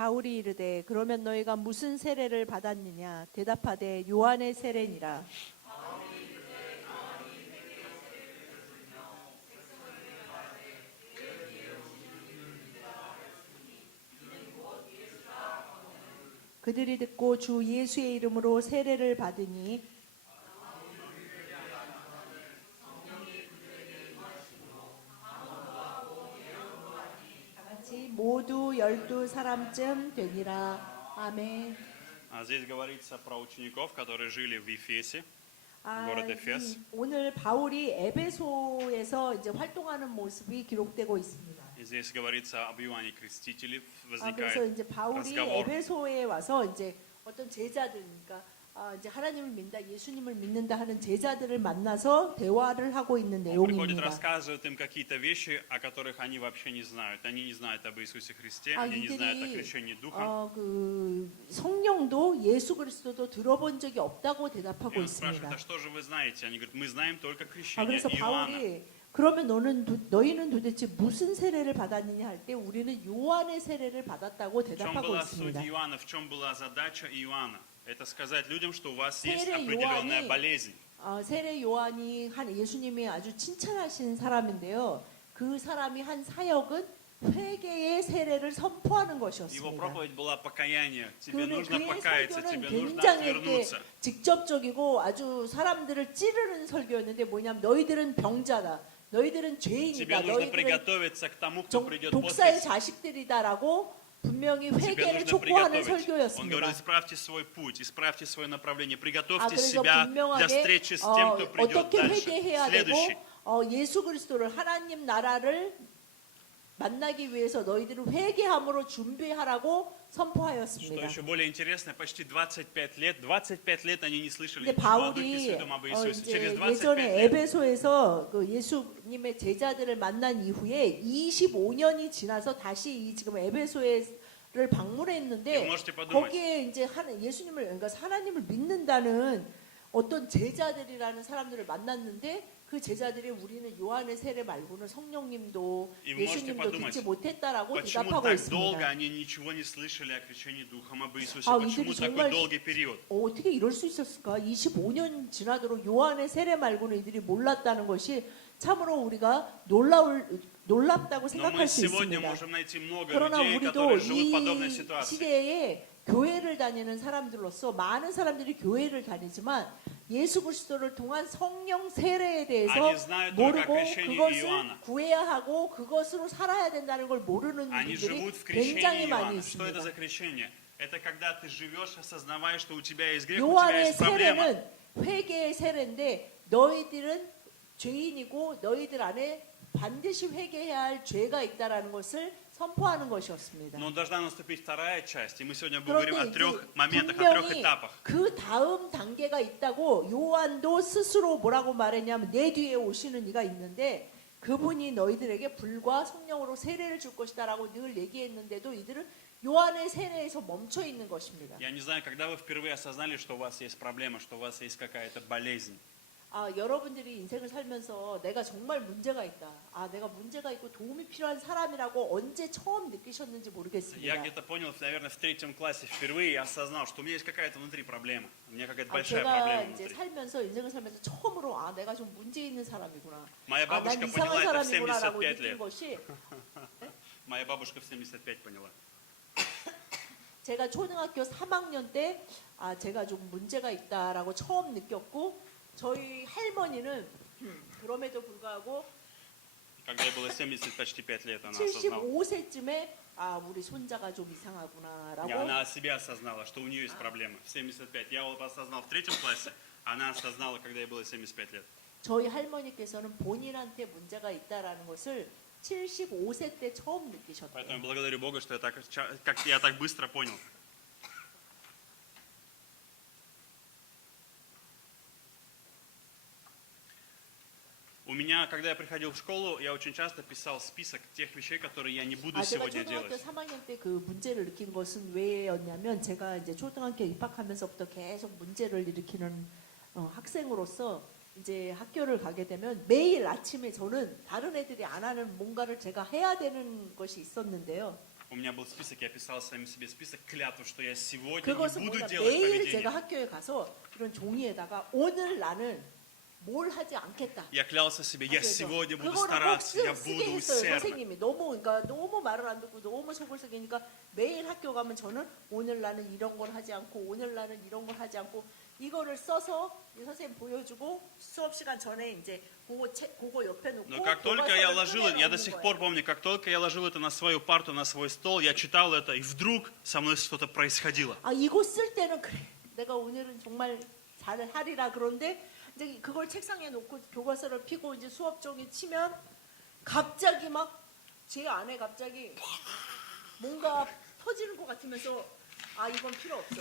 바울이 이르되 그러면 너희가 무슨 세례를 받았느냐 대답하되 요한의 세례니라. 그들이 듣고 주 예수의 이름으로 세례를 받으니 다같이 모두 12사람쯤 되니라. 아멘. Здесь говорится про учеников, которые жили в Ефесе, 아, город Эфес. 오늘 바울이 에베소에서 이제 활동하는 모습이 기록되고 있습니다. И здесь говорится об Иоанне Крестителе. 그래서 Возникает 이제 바울이 разговор. 에베소에 와서 이제 어떤 제자들, 그러니까 이제 하나님을 믿는다, 예수님을 믿는다 하는 제자들을 만나서 대화를 하고 있는 Он приходит, 내용입니다. рассказывает им какие-то вещи, о которых они вообще не знают. Они не знают об Иисусе Христе, 아, они не знают о 이들이 крещении Духом. 그 성령도 예수 그리스도도 들어본 적이 없다고 И 대답하고 он спрашивает, 있습니다. а что же вы знаете? Они говорят, мы знаем только 아, крещение 그래서 Иоанна. 바울이 그러면 너희는 도대체 무슨 세례를 받았느냐 할 때 우리는 요한의 세례를 받았다고 В чем 대답하고 была суть 있습니다. Иоанна? В чем была задача Иоанна? Это сказать людям, что у вас есть 세례 определенная 요한이 болезнь. 세례 요한이 한 예수님이 아주 친찬하신 사람인데요. 그 사람이 한 사역은 회개의 세례를 선포하는 Его 것이었습니다. проповедь была покаяние. Тебе 그는 нужно 그의 покаяться, 설교는 тебе нужно 굉장히 이렇게 отвернуться. 직접적이고 아주 사람들을 찌르는 설교였는데 뭐냐면 너희들은 병자다. 너희들은 Тебе 죄인이다. нужно 너희들은 приготовиться к тому, кто придет 독사의 после. 자식들이다라고 분명히 Тебе 회개를 нужно 촉구하는 приготовить. Он говорил, 설교였습니다. исправьте свой путь, исправьте свое направление, 아, приготовьте 그래서 себя для 분명하게 встречи с тем, кто придет 어떻게 дальше. 회개해야 되고 Следующий. 예수 그리스도를 하나님 나라를 만나기 위해서 너희들은 회개함으로 준비하라고 Что 선포하였습니다. еще более интересно, почти 25 лет они не слышали 근데 ничего о Духе 바울이 Святом об Иисусе. 이제 Через 25 예전에 лет. 에베소에서 그 예수님의 제자들을 만난 이후에 25년이 지나서 다시 이 지금 에베소를 И вы 방문했는데 можете подумать, 거기에 이제 예수님을 그러니까 하나님을 믿는다는 어떤 제자들이라는 사람들을 만났는데 그 제자들이 우리는 요한의 세례 말고는 성령님도 И вы можете 예수님도 подумать, 듣지 못했다라고 почему 대답하고 так долго 있습니다. они ничего не слышали о крещении Духом об Иисусе? 아, Почему 이들이 такой 정말 долгий период? 어떻게 이럴 수 있었을까? 25년 지나도록 요한의 세례 말고는 이들이 몰랐다는 것이 참으로 우리가 놀랍다고 Но мы 생각할 수 сегодня 있습니다. можем найти много 그러나 людей, 우리도 которые живут в подобной 이 ситуации. 시대에 교회를 다니는 사람들로서 많은 사람들이 교회를 다니지만 예수 그리스도를 통한 성령 세례에 대해서 Они знают только о 모르고 крещении 그것을 Иоанна. 구해야 하고 그것으로 살아야 된다는 걸 모르는 Они 분들이 живут в 굉장히 крещении 많이 Иоанна. Что это 있습니다. за крещение? Это когда ты живешь, осознавая, что у тебя есть грех, у тебя 요한의 есть проблема. 세례는 회개의 세례인데 너희들은 죄인이고 너희들 안에 반드시 회개해야 할 죄가 있다라는 것을 선포하는 것이었습니다. Но должна наступить вторая часть, и мы сегодня поговорим 그런데 о трех 이제 моментах, о трех 분명히 этапах. 그 다음 단계가 있다고 요한도 스스로 뭐라고 말했냐면 내 뒤에 오시는 이가 있는데 그분이 너희들에게 불과 성령으로 세례를 줄 것이다라고 늘 얘기했는데도 이들은 요한의 세례에서 멈춰 있는 것입니다. Я не знаю, когда вы впервые осознали, что у вас есть проблема, что у вас есть какая-то болезнь. 여러분들이 인생을 살면서 내가 정말 문제가 있다. 내가 문제가 있고 도움이 필요한 사람이라고 언제 처음 느끼셨는지 Я 모르겠습니다. где-то понял, наверное, в 3 классе впервые я осознал, что у меня есть какая-то внутри проблема. У меня какая-то большая 제가 проблема 이제 внутри. 살면서 인생을 살면서 처음으로 내가 좀 문제 있는 사람이구나. Моя 난 бабушка 이상한 поняла это в 사람이구나라고 75 느낀 лет. 것이 Моя бабушка в 75 поняла. 제가 초등학교 3학년 때 제가 좀 문제가 있다라고 처음 느꼈고 저희 할머니는 그럼에도 불구하고 Когда ей было 70, почти 5 лет, она осознала. 75세쯤에 우리 손자가 좀 И 이상하구나라고 она о себе осознала, что у нее есть проблемы. В 75. Я вот осознал в 3 классе, она осознала, когда ей было 75 лет. 저희 할머니께서는 본인한테 문제가 있다라는 것을 75세 때 처음 느끼셨대요. Поэтому благодарю Бога, что я так быстро понял. У меня, когда я приходил в школу, я очень часто писал список тех вещей, которые я не буду 제가 сегодня 초등학교 делать. 3학년 때 그 문제를 느낀 것은 왜였냐면 제가 이제 초등학교 입학하면서부터 계속 문제를 일으키는 학생으로서 이제 학교를 가게 되면 매일 아침에 저는 다른 애들이 안 하는 뭔가를 제가 해야 되는 것이 있었는데요. У меня был список, я писал сам себе список клятв, что я сегодня 그것은 не буду 뭐냐, делать 매일 поведение. 제가 학교에 가서 이런 종이에다가 오늘 나는 뭘 하지 않겠다. Я клялся себе, я 그래서 сегодня буду 그거를 꼭 стараться, я 쓰게 буду 했어요. усердно. 선생님이 너무 말을 안 듣고 너무 속을 썩이니까 매일 학교 가면 저는 오늘 나는 이런 걸 하지 않고 오늘 나는 이런 걸 하지 않고 이거를 써서 이 선생님 보여주고 수업 시간 전에 이제 그거 옆에 놓고 Но как только я 교과서를 ложил, я до 꺼내놓는 сих 거예요. пор помню, как только я ложил это на свою парту, на свой стол, я читал это, и вдруг со мной что-то происходило. 아 이거 쓸 때는 그래 내가 오늘은 정말 잘 하리라 그런데 이제 그걸 책상에 놓고 교과서를 펴고 이제 수업 종이 치면 갑자기 막 제 안에 갑자기 뭔가 터지는 것 같으면서 아 이건 필요 없어.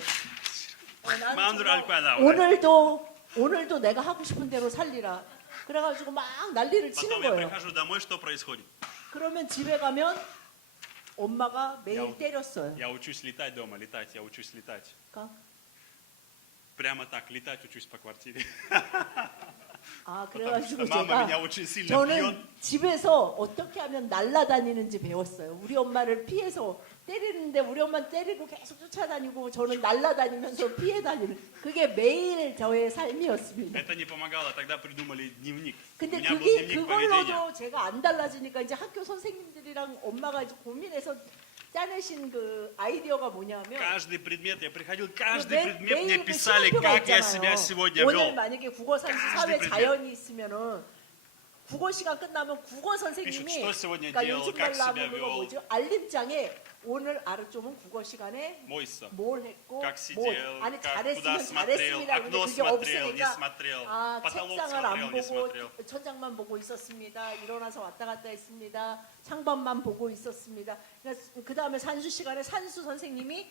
나는 마음대로 할 거야, 나 정말 오늘도 내가 하고 싶은 대로 살리라. 그래가지고 막 난리를 치는 Потом я 거예요. прихожу домой, что происходит? 그러면 집에 가면 엄마가 매일 때렸어요. Я учусь летать дома, летать, я учусь летать. 그러니까 Прямо так, летать учусь по квартире. 아 Потому что 그래가지고 мама 제가 меня очень сильно 저는 бьет. 집에서 어떻게 하면 날아다니는지 배웠어요. 우리 엄마를 피해서 때리는데 우리 엄마 때리고 계속 쫓아다니고 저는 날아다니면서 피해 다니는 그게 매일 저의 삶이었습니다. Это не помогало, тогда придумали дневник. У 근데 меня был 그게 дневник поведения. 그걸로도 제가 안 달라지니까 이제 학교 선생님들이랑 엄마가 이제 고민해서 짜내신 그 아이디어가 뭐냐면 Каждый предмет, я приходил, 그 каждый предмет мне 매일 그 писали, 시간표가 как я себя 있잖아요. сегодня 오늘 вел. 만약에 국어, 산수, каждый 사회, предмет. 자연이 있으면은 국어 시간 끝나면 국어 Пишут, 선생님이 что сегодня 그러니까 делал, 요즘 как 말로 себя 하면 그거 вел. 뭐죠? 알림장에 오늘 아르쪽은 국어 시간에 Мойса. 뭘 했고 Как 뭘 сидел, 아니 как, куда 잘했으면 смотрел, 잘했습니다. 근데 окно 그게 смотрел, не 없으니까 смотрел, 아 потолок 책상을 안 смотрел, не 보고 смотрел. 천장만 보고 있었습니다. 일어나서 왔다 갔다 했습니다. 창밖만 보고 있었습니다. 그 다음에 산수 시간에 산수 선생님이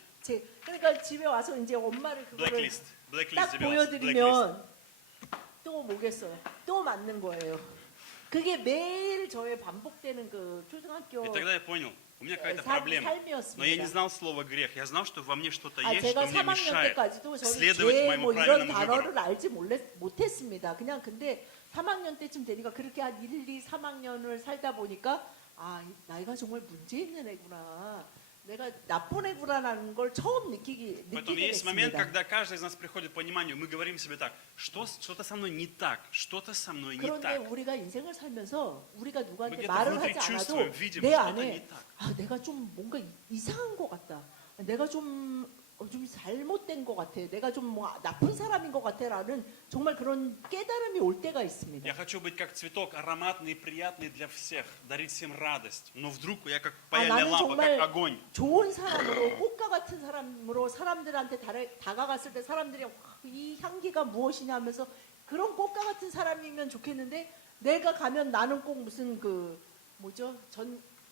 그러니까 집에 와서 이제 엄마를 그거를 Blacklist. Blacklist 딱 завелся. Blacklist. 보여드리면 또 뭐겠어요? 또 맞는 거예요. 그게 매일 저의 반복되는 그 초등학교 И тогда я понял, у меня какая-то проблема. Но я не 삶이었습니다. знал слова грех. Я знал, что во мне что-то 아, есть, что 제가 мне 3학년 мешает 때까지도 저는 следовать 죄 моему 뭐 이런 правильному 단어를 выбору. 알지 못했습니다. 그냥 근데 3학년 때쯤 되니까 그렇게 한 1, 2, 3학년을 살다 보니까 아, 나이가 정말 문제 있는 애구나. 내가 나쁜 애구나라는 걸 처음 느끼게 Поэтому есть момент, 됐습니다. когда каждый из нас приходит к пониманию, мы говорим себе так, что-то со мной не так, что-то со мной не 그런데 так. 우리가 인생을 살면서 우리가 누구한테 где-то 말을 внутри 하지 않아도 чувствуем, видим, 내 что-то 안에 не так. 아, 내가 좀 뭔가 이상한 것 같다. 내가 좀 잘못된 것 같아. 내가 좀 뭐 나쁜 사람인 것 같아라는 정말 그런 깨달음이 올 때가 있습니다. Я хочу быть как цветок, ароматный и приятный для всех, дарить всем радость. Но вдруг я как 아, паяльная 나는 лампа, 정말 как огонь. 좋은 사람으로 꽃과 같은 사람으로 사람들한테 다가갔을 때 사람들이 와, 이 향기가 무엇이냐 하면서 그런 꽃과 같은 사람이면 좋겠는데 내가 가면 나는 꼭 무슨 그 뭐죠?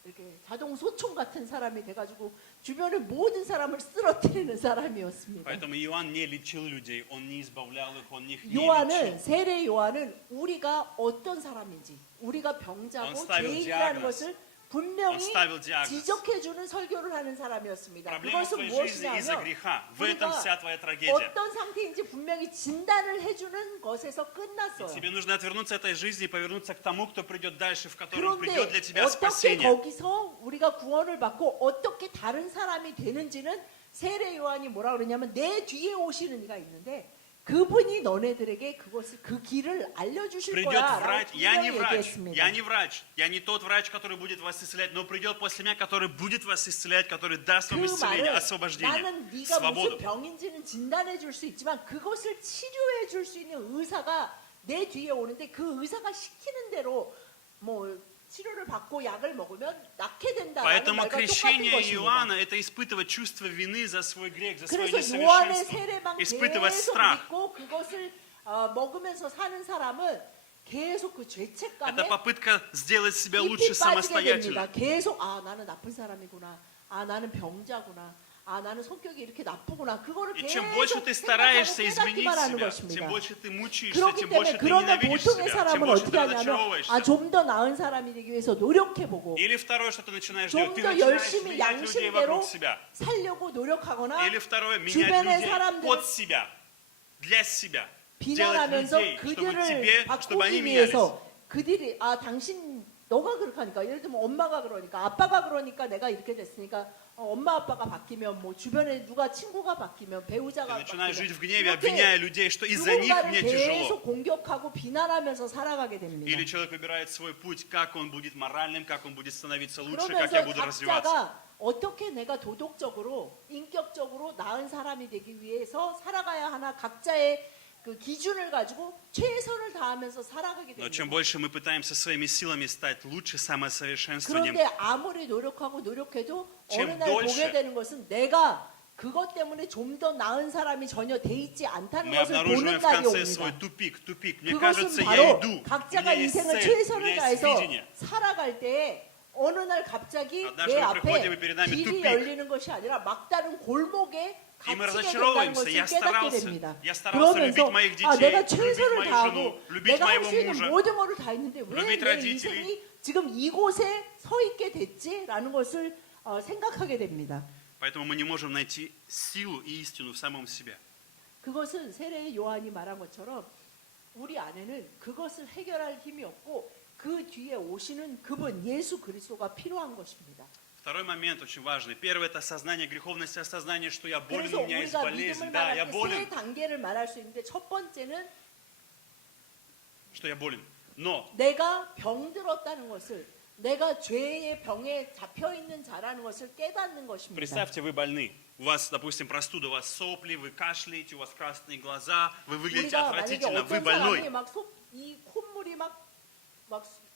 이렇게 자동 소총 같은 사람이 돼가지고 주변의 모든 사람을 쓰러뜨리는 사람이었습니다. Поэтому Иоанн не лечил людей, он не избавлял их, он их не 요한은 лечил. 세례 요한은 우리가 어떤 사람인지 우리가 병자고 Он ставил 죄인이라는 диагноз. 것을 Он 분명히 ставил диагноз. 지적해주는 설교를 하는 사람이었습니다. Проблема в 그것은 твоей жизни из-за 무엇이냐면 греха. В этом 우리가 вся твоя трагедия. 어떤 상태인지 분명히 진단을 해주는 것에서 И 끝났어요. тебе нужно отвернуться от этой жизни и повернуться к тому, кто придет дальше, в котором 그런데 придет для тебя 어떻게 спасение. 거기서 우리가 구원을 받고 어떻게 다른 사람이 되는지는 세례 요한이 뭐라 그러냐면 내 뒤에 오시는 이가 있는데 그분이 너네들에게 그 길을 알려주실 Придет 거야라고 врач, я не 분명히 врач, 얘기했습니다. я не врач, я не тот врач, который будет вас исцелять, но придет после меня, который будет вас исцелять, который даст вам 그 исцеление, 말을 освобождение, 나는 네가 무슨 свободу. 병인지는 진단해 줄 수 있지만 그것을 치료해 줄 수 있는 의사가 내 뒤에 오는데 그 의사가 시키는 대로 뭐 치료를 받고 약을 먹으면 낫게 된다라는 Поэтому 말과 똑같은 крещение 것입니다. Иоанна – это испытывать чувство вины за свой грех, за свое 그래서 요한의 несовершенство, 세례만 испытывать 계속 страх. 믿고 그것을 먹으면서 사는 사람은 계속 그 죄책감에 Это попытка сделать себя 깊이 лучше 빠지게 самостоятельно. 됩니다. 계속 아 나는 나쁜 사람이구나. 아 나는 병자구나. 아 나는 성격이 이렇게 나쁘구나. 그거를 И 계속 чем больше ты 생각하고 стараешься изменить 깨닫기만 하는 себя, 것입니다. тем больше ты мучаешься, 그렇기 тем 때문에 больше ты 그러면 ненавидишь 보통의 себя, тем 사람은 больше 어떻게 ты 하냐면 разочаровываешься. 아 좀 더 나은 사람이 되기 위해서 노력해보고 Или второе, что ты начинаешь 좀 делать, ты 더 начинаешь 열심히 менять людей 양심대로 вокруг себя. 살려고 노력하거나 Или второе, менять 주변의 людей 사람들을 под себя, для себя. Делать 비난하면서 людей, чтобы 그들을 тебе, чтобы 바꾸기 они менялись. 위해서 그들이 아 당신 너가 그렇게 하니까 예를 들면 엄마가 그러니까 아빠가 그러니까 내가 이렇게 됐으니까 엄마 아빠가 바뀌면 뭐 주변에 누가 친구가 바뀌면 Ты 배우자가 начинаешь жить 바뀌면 в гневе, 이렇게 обвиняя людей, что из-за них 누군가를 мне 계속 тяжело. 공격하고 비난하면서 살아가게 됩니다. Или человек выбирает свой путь, как он будет моральным, как он будет становиться лучше, как 그러면서 я буду развиваться. 각자가 어떻게 내가 도덕적으로 인격적으로 나은 사람이 되기 위해서 살아가야 하나 각자의 그 기준을 가지고 최선을 다하면서 살아가게 Но чем 됩니다. больше мы пытаемся своими силами стать лучше, самосовершенствованием, 그런데 아무리 노력하고 노력해도 어느 чем 날 보게 дольше 되는 것은 내가 그것 때문에 좀 더 나은 사람이 전혀 돼 있지 않다는 мы 것을 обнаруживаем 보는 в 날이 конце свой 옵니다. тупик. Мне 그것은 кажется, я 바로 иду, у 각자가 меня есть 인생을 цель, у 최선을 меня есть 다해서 видение. 살아갈 때 어느 날 갑자기 Однажды 내 мы приходим, 앞에 и перед нами 길이 тупик. 열리는 것이 아니라 막다른 골목에 И мы 갇히게 된다는 разочаровываемся. 것을 Я 깨닫게 старался, 됩니다. я старался любить 그러면서 моих 아, 내가 детей, любить 최선을 мою 다하고 жену, любить 내가 할 моего 수 있는 мужа, 모든 것을 다 했는데 왜 любить 내 родителей. 인생이 지금 이곳에 서 있게 됐지라는 것을 생각하게 됩니다. Поэтому мы не можем найти силу и истину в самом себе. 그것은 세례 요한이 말한 것처럼 우리 안에는 그것을 해결할 힘이 없고 그 뒤에 오시는 그분 예수 그리스도가 필요한 것입니다. Второй момент очень важный. Первый – это осознание греховности, осознание, что я болен, 그래서 у меня есть 우리가 болезнь. 믿음을 Да, 말할 я 때 болен, 세 단계를 말할 수 있는데 첫 번째는 что я болен. Но 내가 병들었다는 것을 내가 죄의 병에 잡혀 있는 자라는 것을 깨닫는 것입니다. представьте, вы больны. У вас, допустим, простуда, у вас сопли, вы кашляете, у вас красные глаза, вы выглядите 우리가 만약에 отвратительно, вы 어떤 사람이 больной. 이 콧물이 막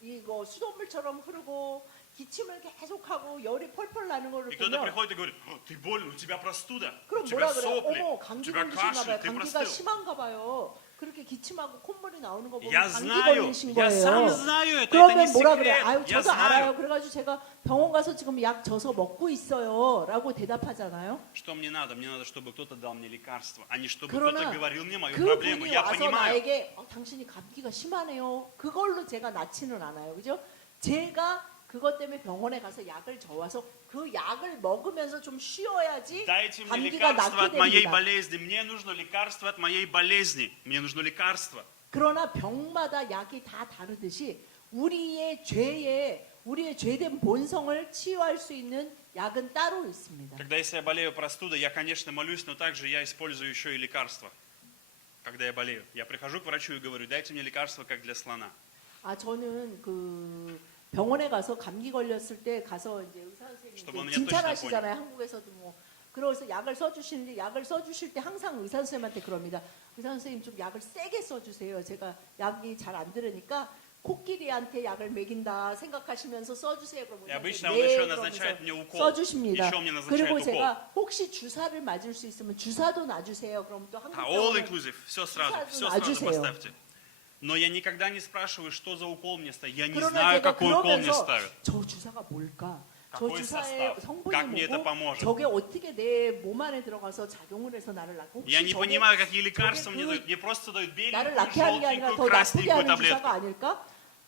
이거 수돗물처럼 흐르고 기침을 계속하고 열이 펄펄 나는 거를 И кто-то 보면 приходит и говорит: «О, ты болен, у тебя простуда, 그럼 у тебя 뭐라 그래? сопли, 어머 у 감기 тебя 걸리신가 кашель, 봐요. ты 감기가 простыл». 심한가 봐요. 그렇게 기침하고 콧물이 나오는 거 보면 Я 감기 знаю, 걸리신 я сам 거예요. знаю это не 그러면 뭐라 그래? секрет. 아유 Я 저도 알아요. знаю, 그래가지고 제가 병원 가서 지금 약 줘서 먹고 있어요라고 대답하잖아요. что мне надо. Мне надо, чтобы кто-то дал мне лекарство, а не чтобы 그러나 кто-то говорил мне мою 그 проблему. 분이 Я 와서 понимаю. 나에게 당신이 감기가 심하네요. 그걸로 제가 낫지는 않아요. 그죠? 제가 그것 때문에 병원에 가서 약을 줘와서 그 약을 먹으면서 좀 쉬어야지 Дайте мне 감기가 лекарство 낫게 от моей 됩니다. болезни. Мне нужно лекарство от моей болезни. Мне нужно лекарство. 그러나 병마다 약이 다 다르듯이 우리의 죄된 본성을 치유할 수 있는 약은 따로 있습니다. Когда если я болею простудой, я, конечно, молюсь, но также я использую еще и лекарства. Когда я болею, я прихожу к врачу и говорю: дайте мне лекарство, как для слона. 저는 그 병원에 가서 감기 걸렸을 때 가서 이제 의사 чтобы он 선생님이 меня 진찰하시잖아요. 한국에서도 뭐 그래서 약을 써주시는데 약을 써주실 때 항상 의사 선생님한테 그럽니다. 의사 선생님 좀 약을 세게 써주세요. 제가 약이 잘 안 들으니까 코끼리한테 약을 먹인다 생각하시면서 써주세요. 그러면 И 의사 обычно он 선생님이 еще 그러면서 назначает мне укол. 써주십니다. Еще мне назначает 그리고 укол. 제가 혹시 주사를 맞을 수 있으면 주사도 놔주세요. 그럼 또 한국 Да, all 병원에 inclusive, все сразу 주사도 놔주세요. поставьте. Но я никогда не спрашиваю, что за укол мне ставят. Я не 그러나 знаю, 제가 какой укол мне 그러면서 ставят. 저 주사가 뭘까? 저 какой 주사의 состав, 성분이 как мне это 뭐고 поможет. 저게 어떻게 내 몸 안에 들어가서 작용을 해서 나를 낳고 Я не 혹시 저게 понимаю, какие лекарства 저게 мне 그 дают. Мне просто дают 나를 беленькую, 낳게 하는 게 아니라 желтенькую, 더 나쁘게 красненькую 하는 таблетку. 주사가 아닐까?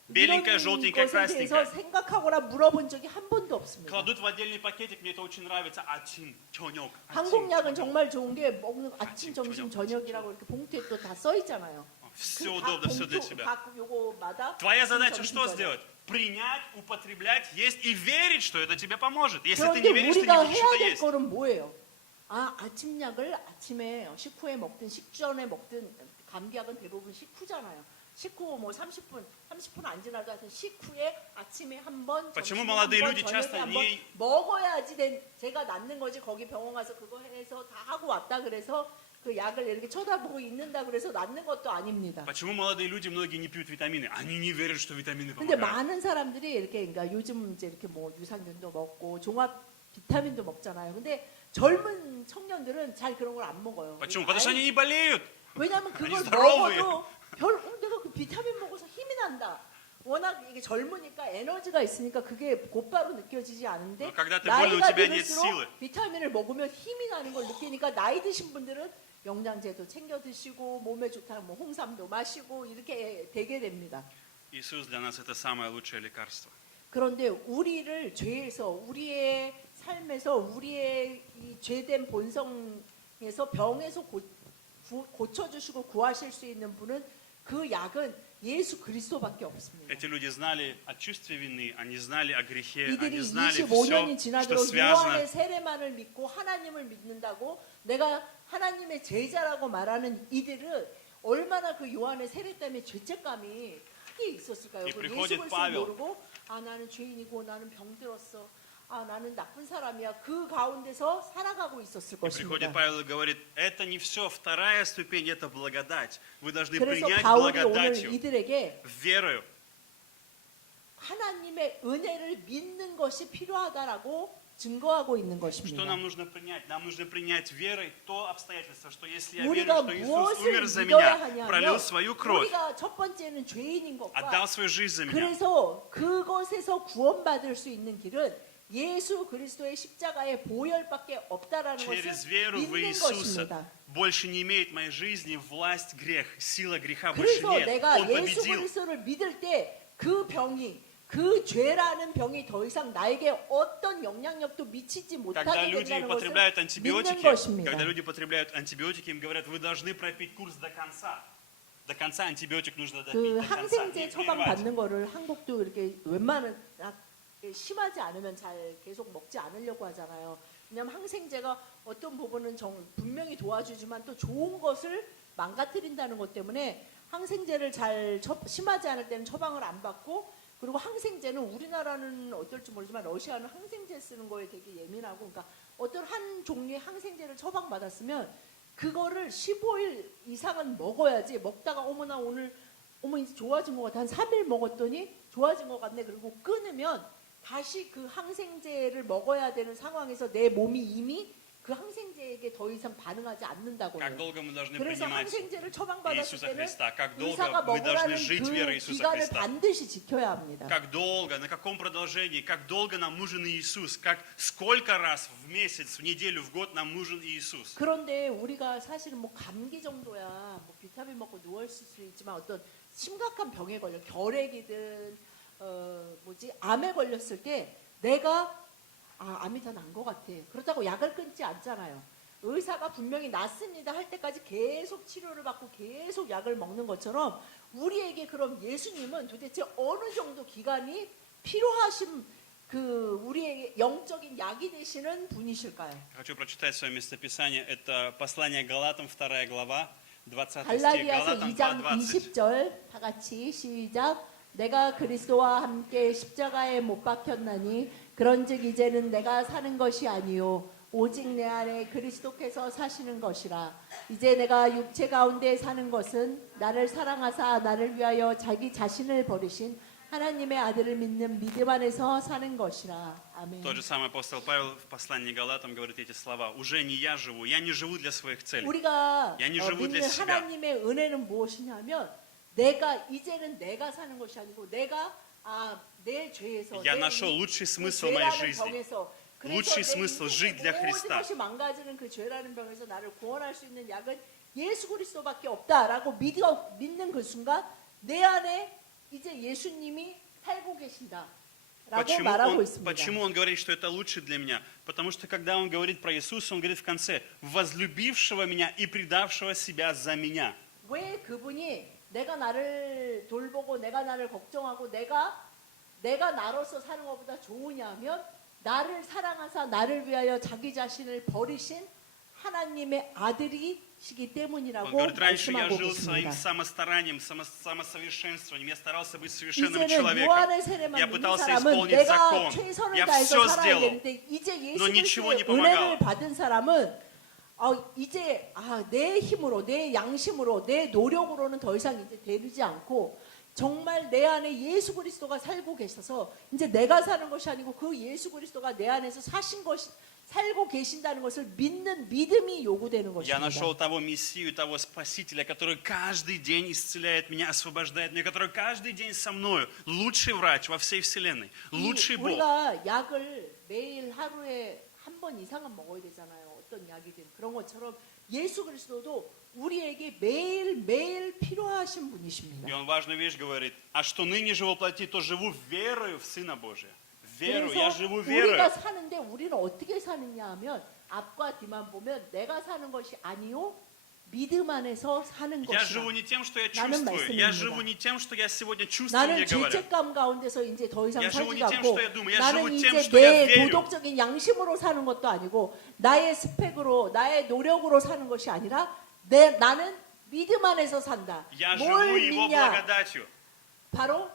Беленькая, 이런 желтенькая, 것에 대해서 красненькая. 생각하거나 물어본 적이 한 번도 없습니다. Кладут в отдельный пакетик, мне это очень нравится. Ачин, чонек. 한국 약은 정말 좋은 게 먹는 아침, 점심, 저녁이라고 이렇게 봉투에 또 다 써 있잖아요. Все удобно, все для тебя. 각 요거마다 Твоя 아침, задача 점심, что 저녁. сделать? Принять, употреблять, есть и верить, что это тебе поможет. Если ты 그런데 не веришь, ты не 우리가 будешь 해야 это 될 есть. 거는 뭐예요? 아침 약을 아침에 식후에 먹든 식전에 먹든 감기약은 대부분 식후잖아요. 식후 뭐 30분 안 지나도 하여튼 식후에 아침에 한 번, Почему 점심에 молодые 한 번, люди 저녁에 часто 한 번 не- 먹어야지 제가 낫는 거지. 거기 병원 가서 그거 해서 다 하고 왔다 그래서 그 약을 이렇게 쳐다보고 있는다 그래서 낫는 것도 아닙니다. Почему молодые люди многие не пьют витамины? Они не верят, что витамины 근데 помогают. 많은 사람들이 이렇게 그러니까 요즘 이제 이렇게 뭐 유산균도 먹고 종합 비타민도 먹잖아요. 근데 젊은 청년들은 잘 그런 걸 안 먹어요. Почему? Потому что они не болеют. 왜냐하면 그걸 아니, здоровые. 먹어도 내가 그 비타민 먹어서 힘이 난다. 워낙 이게 젊으니까 에너지가 있으니까 그게 곧바로 느껴지지 않은데 Но когда ты больной, у 나이가 тебя нет 들수록 силы. 비타민을 먹으면 힘이 나는 걸 느끼니까 나이 드신 분들은 영양제도 챙겨 드시고 몸에 좋다는 뭐 홍삼도 마시고 이렇게 되게 됩니다. Иисус для нас это самое лучшее лекарство. 그런데 우리를 죄에서 우리의 삶에서 우리의 이 죄된 본성에서 병에서 고쳐주시고 구하실 수 있는 분은 그 약은 예수 그리스도밖에 없습니다. Эти люди знали о чувстве вины, они знали о грехе, 이들이 они знали 25년이 все, 지나도록 что связано. 요한의 세례만을 믿고 하나님을 믿는다고 내가 하나님의 제자라고 말하는 이들은 얼마나 그 요한의 세례 때문에 죄책감이 크게 있었을까요? 이 그 приходит 예수 그리스도 Павел. 모르고 아 나는 죄인이고 나는 병들었어. 아 나는 나쁜 사람이야. 그 가운데서 살아가고 있었을 И приходит 것입니다. Павел и говорит, это не все, вторая ступень, это благодать. Вы должны 그래서 принять 바울이 오늘 благодатью, 이들에게 верою. 하나님의 은혜를 믿는 것이 필요하다라고 증거하고 있는 Что 것입니다. нам нужно принять? Нам нужно принять верой то обстоятельство, что если я верю, 우리가 что Иисус 무엇을 умер за 믿어야 меня, пролил 하냐면 свою кровь, 우리가 첫 번째는 죄인인 것과 отдал свою жизнь за меня. 그래서 그것에서 구원받을 수 있는 길은 예수 그리스도의 십자가의 보혈밖에 없다라는 Через 것을 веру в 믿는 Иисуса 것입니다. больше не имеет в моей жизни власть грех, сила греха больше 그래서 нет. 내가 Он 예수 победил. 그리스도를 믿을 때 그 병이 그 죄라는 병이 더 이상 나에게 어떤 영향력도 미치지 Когда 못하게 люди 된다는 것을 употребляют 믿는 антибиотики, 것입니다. когда люди употребляют антибиотики, им говорят, вы должны пропить курс до конца. До конца антибиотик нужно допить 그 до конца. 항생제 Не 처방 прерывать. 받는 거를 한국도 이렇게 웬만한 심하지 않으면 잘 계속 먹지 않으려고 하잖아요. 왜냐하면 항생제가 어떤 부분은 분명히 도와주지만 또 좋은 것을 망가뜨린다는 것 때문에 항생제를 심하지 않을 때는 처방을 안 받고, 그리고 항생제는 우리나라는 어떨지 모르지만 러시아는 항생제 쓰는 거에 되게 예민하고, 그러니까 어떤 한 종류의 항생제를 처방받았으면 그거를 15일 이상은 먹어야지, 먹다가 어머나 오늘 이제 좋아진 것 같아, 한 3일 먹었더니 좋아진 것 같네, 그리고 끊으면 다시 그 항생제를 먹어야 되는 상황에서 내 몸이 이미 그 항생제에게 더 이상 반응하지 않는다고 Как 해요. долго мы должны 그래서 принимать 항생제를 처방받았을 Иисуса 때는 Христа? Как долго 의사가 мы должны 먹으라는 жить верой 그 Иисуса 기간을 Христа? 반드시 지켜야 합니다. Как долго, на каком продолжении, как долго нам нужен Иисус? Сколько раз в месяц, в неделю, в год нам нужен Иисус? 그런데 우리가 사실은 뭐 감기 정도야 뭐 비타민 먹고 누워 있을 수 있지만 어떤 심각한 병에 걸려, 결핵이든 암에 걸렸을 때 내가 암이 더 난 것 같아, 그렇다고 약을 끊지 않잖아요. 의사가 분명히 낫습니다 할 때까지 계속 치료를 받고 계속 약을 먹는 것처럼 우리에게 그럼 예수님은 도대체 어느 정도 기간이 필요하신 그 우리의 영적인 약이 되시는 분이실까요? Хочу прочитать свое местописание. Это послание Галатам, 2 глава, 20 стих. 갈라디아서 Галатам 2장 2:20. 20절 다 같이 시작. 내가 그리스도와 함께 십자가에 못 박혔나니 그런즉 이제는 내가 사는 것이 아니요 오직 내 안에 그리스도께서 사시는 것이라. 이제 내가 육체 가운데 사는 것은 나를 사랑하사 나를 위하여 자기 자신을 버리신 하나님의 아들을 믿는 믿음 안에서 사는 것이라. 아멘. Тот же самый апостол Павел в послании Галатам говорит эти слова. Уже не я живу не для своих целей. 우리가 Я не живу для 믿는 себя. 하나님의 은혜는 무엇이냐면 이제는 내가 사는 것이 아니고 내가 내 죄에서 Я 내 нашел лучший 그 смысл моей 죄라는 жизни. 병에서, 그래서 Лучший 내 смысл 인생의 жить для 모든 Христа. 것이 망가지는 그 죄라는 병에서 나를 구원할 수 있는 약은 예수 그리스도밖에 없다라고 믿는 그 순간 내 안에 이제 예수님이 살고 계신다라고 말하고 있습니다. Почему он говорит, что это лучше для меня? Потому что когда он говорит про Иисуса, он говорит в конце, возлюбившего меня и предавшего себя за меня. 왜 그분이 내가 나를 돌보고 내가 나를 걱정하고 내가 나로서 사는 것보다 좋으냐면 나를 사랑하사 나를 위하여 자기 자신을 버리신 하나님의 아들이시기 Он 때문이라고 говорит, раньше я 말씀하고 жил своим 계십니다. самостаранием, самосовершенствованием, я старался быть совершенным 이제는 человеком. 요한의 세례만 Я 믿는 пытался 사람은 исполнить 내가 закон. 최선을 Я 다해서 все 살아야 сделал. 되는데 이제 예수 Но ничего не 그리스도의 помогало. 은혜를 받은 사람은 이제 내 힘으로 내 양심으로 내 노력으로는 더 이상 이제 되지 않고 정말 내 안에 예수 그리스도가 살고 계셔서 이제 내가 사는 것이 아니고 그 예수 그리스도가 내 안에서 살고 계신다는 것을 믿는 믿음이 요구되는 Я нашел 것입니다. того Мессию, того Спасителя, который каждый день исцеляет меня, освобождает меня, который каждый день со мною. Лучший врач во всей вселенной. Лучший Бог. 우리가 약을 매일 하루에 한 번 이상은 먹어야 되잖아요. 어떤 약이든. 그런 것처럼 예수 그리스도도 우리에게 매일 필요하신 분이십니다. И он важную вещь говорит, а что ныне живу плоти, то живу верою в Сына Божия. Веру, я живу 우리가 верою. 사는데 우리는 어떻게 사느냐 하면 앞과 뒤만 보면 내가 사는 것이 아니요 믿음 안에서 사는 Я 것이다. живу не тем, что я 나는 чувствую. Я 말씀입니다. живу не тем, что я сегодня чувствую, 나는 мне говорят. 죄책감 가운데서 이제 더 이상 Я живу не 살지도 тем, 않고 что я думаю. Я 나는 живу тем, 이제 что я 내 верю. 도덕적인 양심으로 사는 것도 아니고 나의 스펙으로 나의 노력으로 사는 것이 아니라 나는 믿음 안에서 산다. Я 뭘 живу Его 믿냐? благодатью. 바로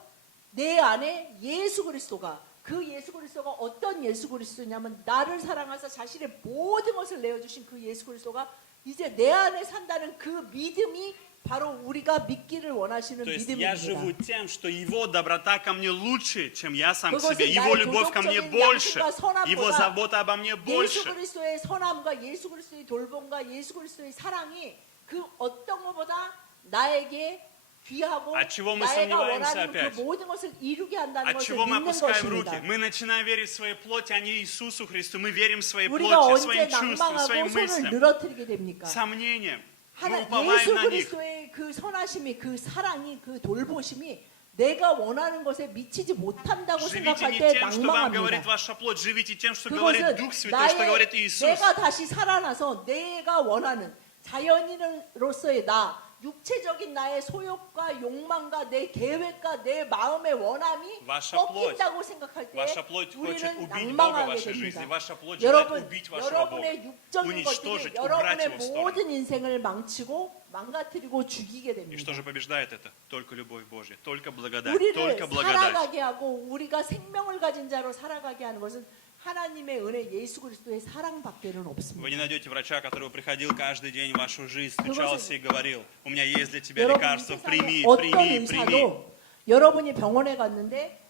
내 안에 예수 그리스도가 그 예수 그리스도가 어떤 예수 그리스도냐면 나를 사랑하사 자신의 모든 것을 내어주신 그 예수 그리스도가 이제 내 안에 산다는 그 믿음이 바로 우리가 믿기를 원하시는 То есть я живу 믿음입니다. тем, что Его доброта ко мне лучше, чем я сам к 그것은 себе. Его 나의 любовь ко мне 도덕적인 больше. 양심과 선함보다 Его забота обо мне 예수 больше. 그리스도의 선함과 예수 그리스도의 돌봄과 예수 그리스도의 사랑이 그 어떤 것보다 나에게 귀하고 От чего мы 나가 сомневаемся 원하는 опять? 그 모든 것을 이루게 한다는 От 것을 чего мы 믿는 опускаем руки? 것입니다. Мы начинаем верить в своей плоти, а не Иисусу Христу. Мы верим в своей 우리가 плоти, 언제 своим чувствам, своим 낭망하고 손을 мыслям, 늘어뜨리게 됩니까? сомнениям. Мы 하나 уповаем 예수 на них. 그리스도의 그 선하심이 그 사랑이 그 돌보심이 내가 원하는 것에 미치지 못한다고 Живите 생각할 не 때 тем, что вам говорит 낭망합니다. ваша плоть, живите тем, что говорит 그것은 Дух Святой, что говорит Иисус. 내가 다시 살아나서 내가 원하는 자연인으로서의 나, 육체적인 나의 소욕과 욕망과 내 계획과 내 마음의 원함이 Ваша 꺾인다고 생각할 때 Ваша плоть хочет 우리는 убить Бога в 낭망하게 вашей жизни. 됩니다. Ваша плоть желает 여러분, убить вашего Бога. 여러분의 육적인 것들이 Уничтожить, убрать 여러분의 его в сторону. 모든 인생을 망치고 망가뜨리고 죽이게 И 됩니다. что же побеждает это? Только любовь Божья, только благодать, 우리를 только благодать. 살아가게 하고 우리가 생명을 가진 자로 살아가게 하는 것은 하나님의 은혜 예수 그리스도의 사랑밖에는 Вы 없습니다. не найдете врача, который приходил каждый день в вашу жизнь, 그것은 встречался и говорил, у меня есть для тебя 여러분 лекарство, 세상에 прими, 어떤 прими, прими. 의사도 여러분이 병원에 갔는데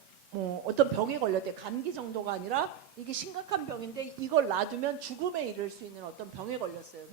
어떤 병에 걸렸대. 감기 정도가 아니라 이게 심각한 병인데 이걸 놔두면 죽음에 이를 수 있는 어떤 병에 걸렸어요.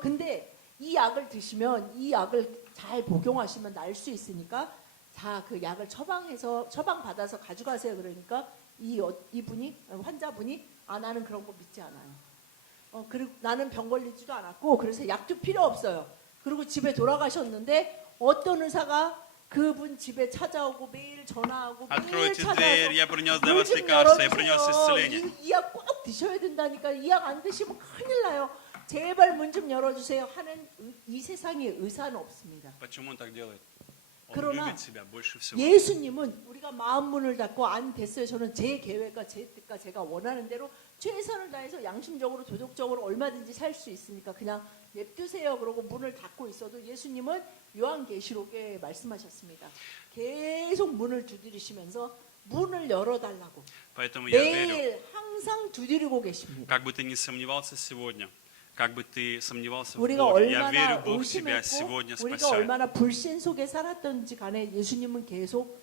근데 이 약을 드시면 이 약을 잘 복용하시면 날 수 있으니까 자, 그 약을 처방 받아서 가져가세요. 그러니까 이분이 환자분이 나는 그런 거 믿지 않아요. 그리고 나는 병 걸리지도 않았고 그래서 약도 필요 없어요. 그리고 집에 돌아가셨는데 어떤 의사가 그분 집에 찾아오고 매일 전화하고 매일 Откройте 찾아와서 дверь, я принес для вас 좀 лекарство, я принес 열어주세요. исцеление. 이 약 꼭 드셔야 된다니까. 이 약 안 드시면 큰일 나요. 제발 문 좀 열어주세요 하는 이 세상에 의사는 없습니다. Почему он так делает? Он 그러나 любит себя больше всего. 예수님은 우리가 마음 문을 닫고 안 됐어요. 저는 제 계획과 제 뜻과 제가 원하는 대로 최선을 다해서 양심적으로 도덕적으로 얼마든지 살 수 있으니까 그냥 냅두세요. 그러고 문을 닫고 있어도 예수님은 요한계시록에 말씀하셨습니다. 계속 문을 두드리시면서 문을 열어달라고 Поэтому я верю, 매일 항상 두드리고 계십니다. как бы ты ни сомневался сегодня, как бы ты сомневался в 우리가 Боге, я 얼마나 верю, Бог тебя 의심했고 сегодня 우리가 спасает. 얼마나 불신 속에 살았던지 간에 예수님은 계속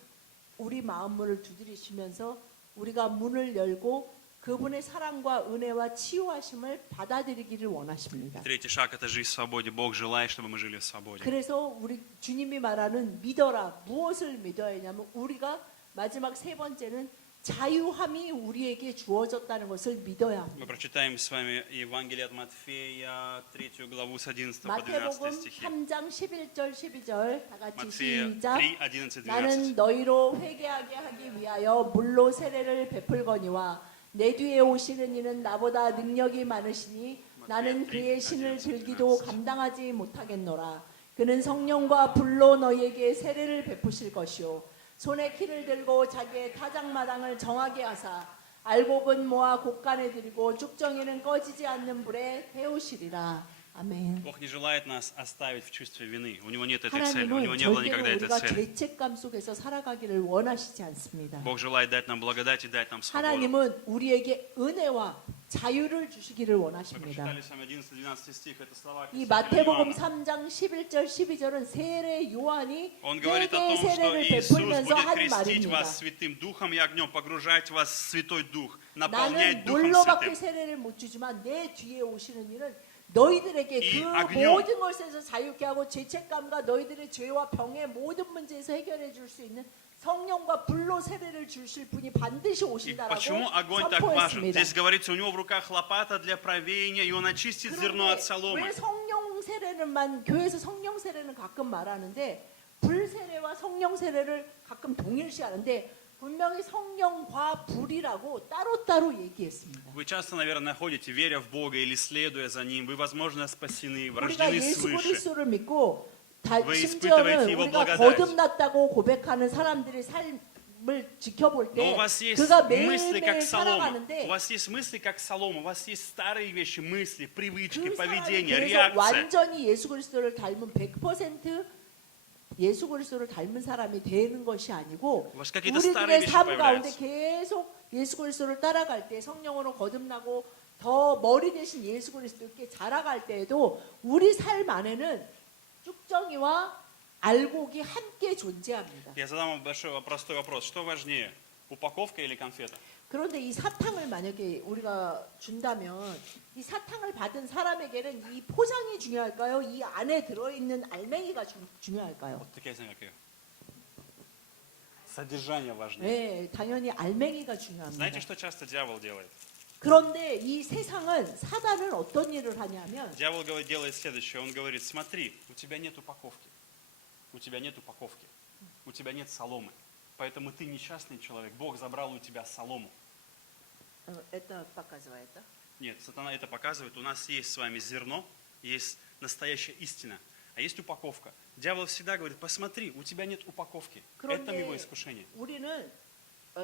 우리 마음 문을 두드리시면서 우리가 문을 열고 그분의 사랑과 은혜와 치유하심을 받아들이기를 원하십니다. Третий шаг – это жизнь в свободе. Бог желает, чтобы мы жили в свободе. 그래서 우리 주님이 말하는 믿어라. 무엇을 믿어야 하냐면 우리가 마지막 세 번째는 자유함이 우리에게 주어졌다는 것을 믿어야 합니다. Мы прочитаем с вами Евангелие от Матфея, 3 главу с 11 по 12 마태복음 стихи. 3장 11절 12절 다 같이 Матфея 시작. 3, 11, 12. 나는 너희로 회개하게 하기 위하여 물로 세례를 베풀거니와 내 뒤에 오시는 이는 나보다 능력이 많으시니 나는 그의 신을 들기도 감당하지 못하겠노라. 그는 성령과 불로 너희에게 세례를 베푸실 것이요 손에 키를 들고 자기의 타작마당을 정하게 하사 알곡은 모아 곡간에 들이고 쭉정이는 꺼지지 않는 불에 태우시리라. 아멘. Бог не желает нас оставить в чувстве вины. У Него нет этой цели. У Него 하나님은 не было 절대로 никогда этой 우리가 цели. 죄책감 속에서 살아가기를 원하시지 않습니다. Бог желает дать нам благодать и дать нам свободу. 하나님은 우리에게 은혜와 자유를 주시기를 Мы 원하십니다. прочитали с вами 11-12 стих. Это слова 이 Писания 마태복음 Иоанна. 3장 11절 12절은 세례 요한이 Он говорит о 회개의 том, что 세례를 Иисус 베풀면서 будет 한 крестить 말입니다. вас святым духом и огнем, погружать вас в Святой Дух, 나는 наполнять Духом 물로밖에 Святым. 세례를 못 주지만 내 뒤에 오시는 이는 너희들에게 이 그 악령. 모든 것에서 자유케 하고 죄책감과 너희들의 죄와 병의 모든 문제에서 해결해 줄 수 있는 성령과 불로 세례를 주실 분이 반드시 И 오신다라고 почему огонь так важен? 선포했습니다. Здесь говорится, у него в руках лопата для провеяния, и он очистит зерно от 그런데 соломы. 왜 성령 세례는만 교회에서 성령 세례는 가끔 말하는데 불 세례와 성령 세례를 가끔 동일시하는데 분명히 성령과 불이라고 따로따로 얘기했습니다. Вы часто, наверное, находите, веря в Бога или следуя за Ним, вы, возможно, спасены, вы 우리가 рождены 예수 свыше. 그리스도를 믿고 Вы 심지어는 испытываете Его 우리가 благодать. 거듭났다고 고백하는 사람들의 삶을 지켜볼 Но 때 у вас есть 그가 мысли, как 매일매일 солома. 살아가는데 У вас есть мысли, как солома. У вас есть старые вещи, мысли, привычки, 그 사람이 поведение, 그래서 реакция. 완전히 예수 그리스도를 닮은 100% 예수 그리스도를 닮은 사람이 되는 것이 아니고 У вас какие-то старые 우리들의 вещи 삶 가운데 появляются. 계속 예수 그리스도를 따라갈 때 성령으로 거듭나고 더 머리 대신 예수 그리스도께 자라갈 때에도 우리 삶 안에는 쭉정이와 알곡이 함께 존재합니다. Я задам вам простой вопрос. Что важнее, упаковка или конфета? 그런데 이 사탕을 만약에 우리가 준다면 이 사탕을 받은 사람에게는 이 포장이 중요할까요? 이 안에 들어있는 알맹이가 중요할까요? 어떻게 생각해요? Содержание важнее. 네, 당연히 알맹이가 중요합니다. Знаете, что часто дьявол делает? 그런데 이 세상은 사단은 어떤 일을 하냐면 Дьявол делает следующее. Он говорит, смотри, у тебя нет упаковки. У тебя нет упаковки. У тебя нет соломы. Поэтому ты несчастный человек. Бог забрал у тебя солому. это показывает. Нет, сатана это показывает. У нас есть с вами зерно, есть настоящая истина, а есть упаковка. Дьявол всегда говорит, посмотри, у тебя нет упаковки. Это его искушение. 우리는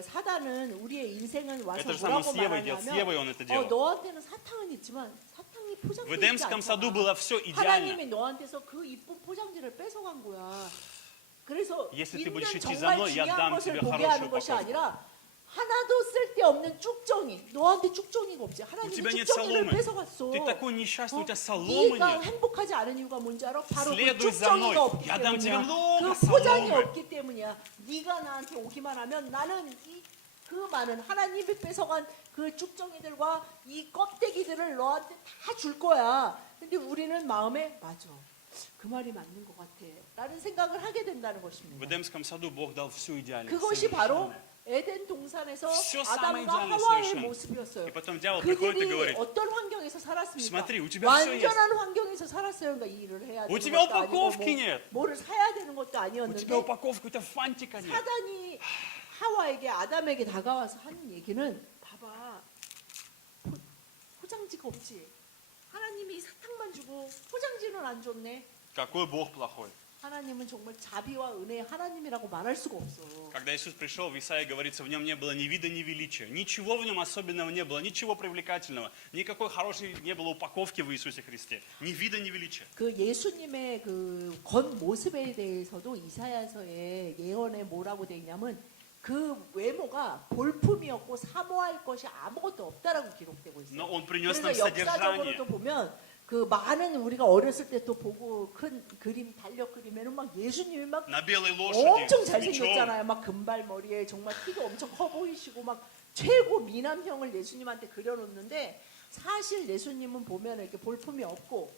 사단은 우리의 인생은 와서 Это же самое 뭐라고 с Евой делал. С Евой он это 말하냐면 делал. 너한테는 사탕은 있지만 사탕이 В 포장되지 Эдемском саду 않잖아. было все идеально. 하나님이 너한테서 그 이쁜 포장지를 뺏어간 거야. 그래서 Если ты 있는 будешь идти за 정말 мной, я 중요한 дам 것을 тебе 보게 хорошую 하는 것이 упаковку. 아니라 하나도 쓸데없는 쭉정이 너한테 쭉정이가 없지. У 하나님이 тебя нет 쭉정이를 соломы. 뺏어갔어. Ты такой несчастный, у тебя соломы 네가 нет. 행복하지 않은 이유가 뭔지 알아? 바로 그 Следуй за мной. 쭉정이가 없기 Я дам тебе 때문이야. много 그 포장이 соломы. 없기 때문이야. 네가 나한테 오기만 하면 나는 그 많은 하나님이 뺏어간 그 쭉정이들과 이 껍데기들을 너한테 다 줄 거야. 근데 우리는 마음에 맞아. 그 말이 맞는 것 같아. 라는 생각을 하게 된다는 В 것입니다. Эдемском саду Бог дал все идеально. 그것이 바로 совершенно. 에덴 동산에서 Всё самое 아담과 идеальное 하와의 совершенно. 모습이었어요. И потом дьявол приходит и 그들이 говорит, 어떤 환경에서 살았습니까? Смотри, у тебя всё 완전한 환경에서 살았어요. 그러니까 일을 해야 У 되는 тебя 것도 아니고 упаковки 뭐, нет. 뭐를 사야 되는 것도 У 아니었는데 тебя упаковка, у тебя фантика нет. 사단이 하와에게 아담에게 다가와서 하는 얘기는 봐봐 포장지가 없지. 하나님이 사탕만 주고 포장지는 안 줬네. Какой Бог плохой. 하나님은 정말 자비와 은혜의 하나님이라고 말할 수가 없어. Когда Иисус пришел, в Исаии говорится, в нем не было ни вида, ни величия. Ничего в нем особенного не было, ничего привлекательного. Никакой хорошей не было упаковки в Иисусе Христе. Ни вида, ни величия. 그 예수님의 그 겉모습에 대해서도 이사야서의 예언에 뭐라고 돼 있냐면 그 외모가 볼품이었고 사모할 것이 아무것도 없다라고 기록되고 있어요. Но Он принес нам 그래서 содержание. 역사적으로도 보면 그 많은 우리가 어렸을 때 또 보고 큰 그림 달력 그림에는 막 예수님이 막 На белой лошади, 엄청 с мечом. 잘생겼잖아요. 막 금발머리에 정말 키도 엄청 커 보이시고 막 최고 미남형을 예수님한테 그려놓는데 사실 예수님은 보면 이렇게 볼품이 없고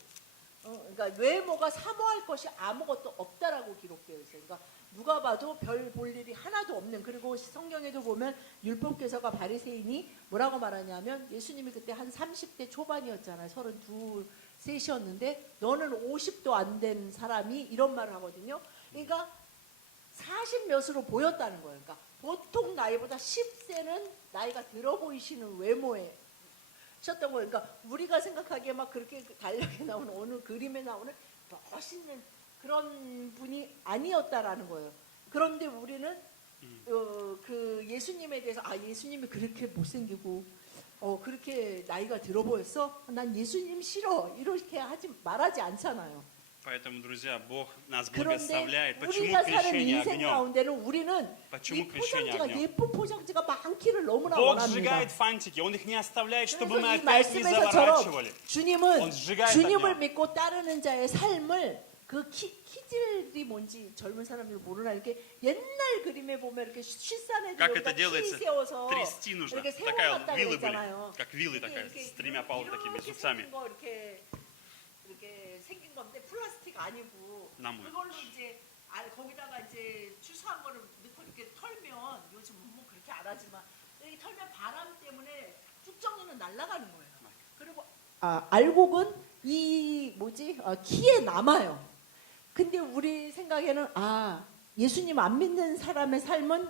그러니까 외모가 사모할 것이 아무것도 없다라고 기록되어 있어요. 그러니까 누가 봐도 별 볼 일이 하나도 없는 그리고 성경에도 보면 율법교사가 바리새인이 뭐라고 말하냐면 예수님이 그때 한 30대 초반이었잖아요. 32, 3이었는데 너는 50도 안 된 사람이 이런 말을 하거든요. 그러니까 40 몇으로 보였다는 거예요. 그러니까 보통 나이보다 10세는 나이가 들어 보이시는 외모에 셨던 거예요. 그러니까 우리가 생각하기에 막 그렇게 달력에 나오는 어느 그림에 나오는 멋있는 그런 분이 아니었다라는 거예요. 그런데 우리는 그 예수님에 대해서 예수님이 그렇게 못생기고 그렇게 나이가 들어 보였어? 난 예수님 싫어. 이렇게 말하지 않잖아요. Поэтому, друзья, Бог нас 그런데 благословляет. Почему 우리가 사는 крещение 인생 огнем? 가운데는 우리는 Почему 이 крещение 포장지가 огнем? 예쁜 포장지가 많기를 너무나 Бог 원합니다. сжигает фантики, Он их не оставляет, чтобы 그래서 мы 이 опять не 말씀에서처럼 заворачивали. 주님은 Он сжигает 주님을 огнем. 믿고 따르는 자의 삶을 그 키질이 뭔지 젊은 사람들 모르나 이렇게 옛날 그림에 보면 이렇게 쉴산에 Как это 키 делается? 세워서 Трясти нужно. 이렇게 Такая 세워놨다 вилы 그랬잖아요. были, как вилы такая, с тремя такими зубцами. 생긴 거 이렇게 생긴 건데 플라스틱 아니고 나무. 그걸로 이제 거기다가 이제 주스한 거를 넣고 이렇게 털면 요즘 뭐 그렇게 안 하지만 이렇게 털면 바람 때문에 쭉정이는 날아가는 거예요. 그리고 알곡은 이 키에 남아요. 근데 우리 생각에는 예수님 안 믿는 사람의 삶은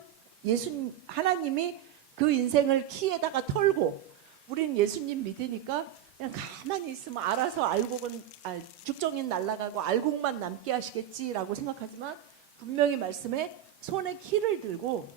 하나님이 그 인생을 키에다가 털고 우리는 예수님 믿으니까 그냥 가만히 있으면 알아서 죽정인 날아가고 알곡만 남게 하시겠지라고 생각하지만 분명히 말씀에 손에 키를 들고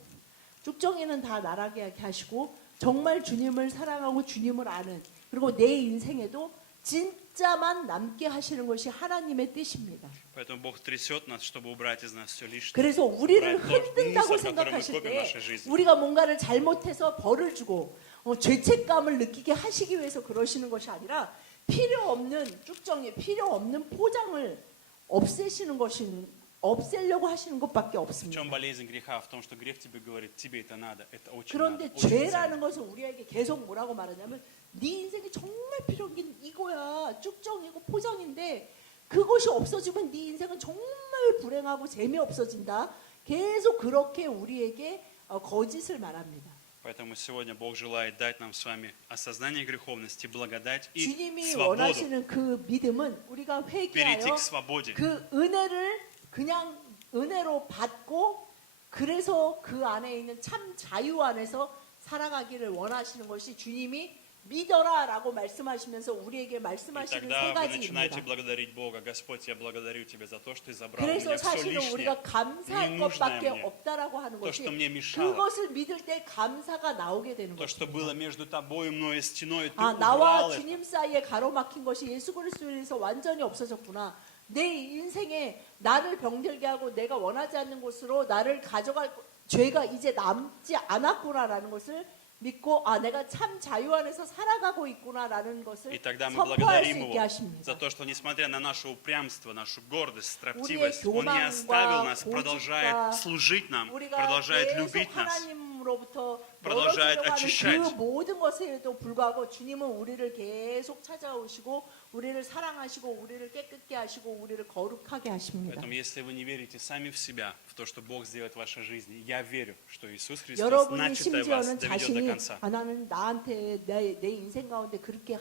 죽정이는 다 날아가게 하시고 정말 주님을 사랑하고 주님을 아는 그리고 내 인생에도 진짜만 남게 하시는 것이 하나님의 뜻입니다. Поэтому Бог трясет нас, чтобы убрать из нас все лишнее. 그래서 우리를 убрать тот 흔든다고 мусор, который мы 생각하실 копим в 때 нашей жизни. 우리가 뭔가를 잘못해서 벌을 주고 죄책감을 느끼게 하시기 위해서 그러시는 것이 아니라 필요 없는 쭉정이 필요 없는 포장을 없애려고 하시는 것밖에 В 없습니다. чем болезнь греха? В том, что грех тебе говорит, тебе это надо, это очень надо. 그런데 очень ценно. 죄라는 것은 우리에게 계속 뭐라고 말하냐면 네 인생이 정말 필요한 게 이거야. 쭉정이고 포장인데 그것이 없어지면 네 인생은 정말 불행하고 재미없어진다. 계속 그렇게 우리에게 거짓을 말합니다. Поэтому сегодня Бог желает дать нам с вами осознание греховности, благодать и 주님이 свободу. 원하시는 그 믿음은 우리가 Перейти 회개하여 к свободе. 그 은혜를 그냥 은혜로 받고 그래서 그 안에 있는 참 자유 안에서 살아가기를 원하시는 것이 주님이 믿어라라고 말씀하시면서 우리에게 И 말씀하시는 세 тогда вы начинаете 가지입니다. благодарить Бога. Господь, я благодарю Тебя за то, что Ты забрал у 그래서 меня все 사실은 лишнее. 우리가 감사할 ненужное 것밖에 мне. 없다라고 하는 То, 것이 что мне мешало. 그것을 믿을 때 감사가 나오게 되는 То, что 것입니다. было между тобой и мной и стеной, Ты 나와 убрал это. 주님 사이에 가로막힌 것이 예수 그리스도에서 완전히 없어졌구나. 내 인생에 나를 병들게 하고 내가 원하지 않는 곳으로 나를 가져갈 죄가 이제 남지 않았구나라는 것을 믿고 내가 참 자유 안에서 살아가고 있구나라는 것을 И тогда мы 선포할 수 благодарим 있게 Его 하십니다. за то, что несмотря на наше упрямство, нашу гордость, 우리의 строптивость, Он не 교만과 оставил нас, 고집과 продолжает служить нам, 우리가 продолжает 계속 любить нас. 하나님으로부터 продолжает 멀어지려고 하는 очищать. 그 모든 것에도 불구하고 주님은 우리를 계속 찾아오시고 우리를 사랑하시고 우리를 깨끗게 하시고 우리를 거룩하게 하십니다. Поэтому, если вы не верите сами в себя, в то, что Бог сделает в вашей жизни, я верю, что Иисус Христос, 여러분이 начатое вас, 심지어는 доведет до 자신이 конца. 나는 나한테 내 인생 가운데 그렇게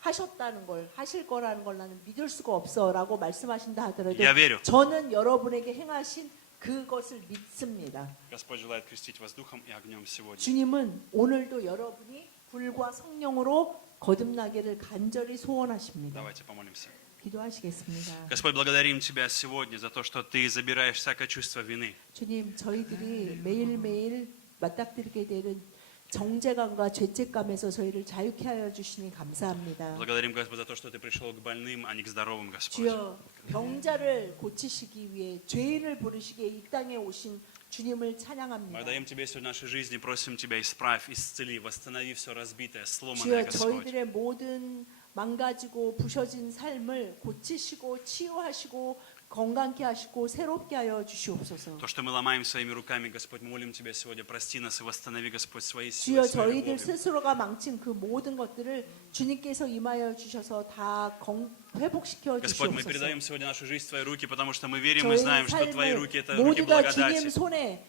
하셨다는 걸 하실 거라는 걸 나는 믿을 수가 없어라고 말씀하신다 하더라도 Я верю. 저는 여러분에게 행하신 그것을 믿습니다. Господь желает крестить вас духом и огнем сегодня. 주님은 오늘도 여러분이 불과 성령으로 거듭나기를 간절히 소원하십니다. Давайте помолимся. 기도하시겠습니다. Господь, благодарим Тебя сегодня за то, что Ты забираешь всякое чувство вины. 주님, 저희들이 매일매일 맞닥뜨리게 되는 정죄감과 죄책감에서 저희를 자유케 하여 주시니 감사합니다. Благодарим, Господь, за то, что Ты пришел к больным, а не к здоровым, Господь. 주여, 병자를 고치시기 위해 죄인을 부르시기에 이 땅에 오신 주님을 찬양합니다. Мы даем Тебе сегодня в нашей жизни, просим Тебя, исправь, исцели, восстанови все разбитое, сломанное, 주여, Господь. 저희들의 모든 망가지고 부셔진 삶을 고치시고 치유하시고 건강케 하시고 새롭게 하여 주시옵소서. То, что мы ломаем своими руками, Господь, мы молим Тебя сегодня, прости нас и восстанови, Господь, свои 주여, силы, своей 저희들 любовью. 스스로가 망친 그 모든 것들을 주님께서 임하여 주셔서 다 회복시켜 Господь, мы 주시옵소서. передаем сегодня нашу жизнь в Твои руки, потому что мы верим и 저희 знаем, что Твои 삶을 руки – это руки 모두 다 주님 благодати. 손에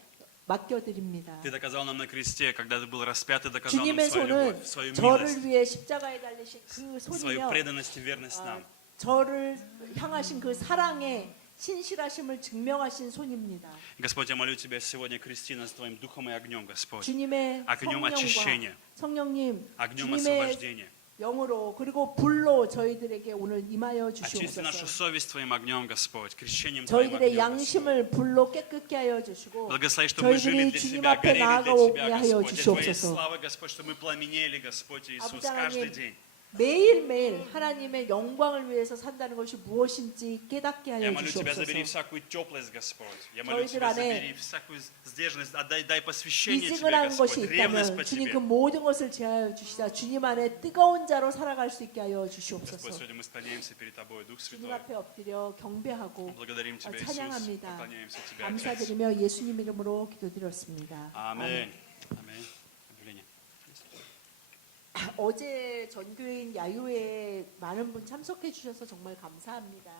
맡겨드립니다. Ты доказал нам на кресте, когда Ты был распят, Ты доказал нам 주님의 свою 손은 любовь, свою 저를 милость, 위해 십자가에 달리신 그 свою 손이며 преданность и верность нам. 저를 향하신 그 사랑의 신실하심을 증명하신 손입니다. Господь, я молю Тебя сегодня, крести нас Твоим духом и огнем, Господь, 주님의 огнем 성령과 очищения, 성령님 огнем 주님의 освобождения. 영으로 그리고 불로 저희들에게 오늘 임하여 Очисти нашу 주시옵소서. совесть Твоим огнем, Господь, крещением Твоим 저희들의 огнем, Господь. 양심을 불로 깨끗게 하여 주시고 Благослови, чтобы мы жили 저희들이 для 주님 Тебя, 앞에 горели для 나아가오게 Тебя, 하여 Господь, для Твоей 주시옵소서. славы, Господь, чтобы мы пламенели, Господь Иисус, 아버지 하나님, каждый день. 매일매일 하나님의 영광을 위해서 산다는 것이 무엇인지 깨닫게 Я 하여 молю Тебя, забери 주시옵소서. всякую теплость, Господь. Я молю 저희들 Тебя, 안에 забери всякую сдержанность, дай посвящение 이직을 Тебе, 하는 것이 Господь, ревность по 있다면 주님 Тебе. 그 모든 것을 제하여 주시자 주님 안에 뜨거운 자로 살아갈 수 있게 하여 Господь, 주시옵소서. сегодня мы склоняемся перед Тобой, Дух 주님 Святой. 앞에 엎드려 경배하고 Благодарим Тебя, Иисус. 찬양합니다. Поклоняемся Тебе, Отец. 감사드리며 예수님 이름으로 기도드렸습니다. Аминь. Аминь. Объявление. 어제 전교인 야유회에 많은 분 참석해 주셔서 정말 감사합니다.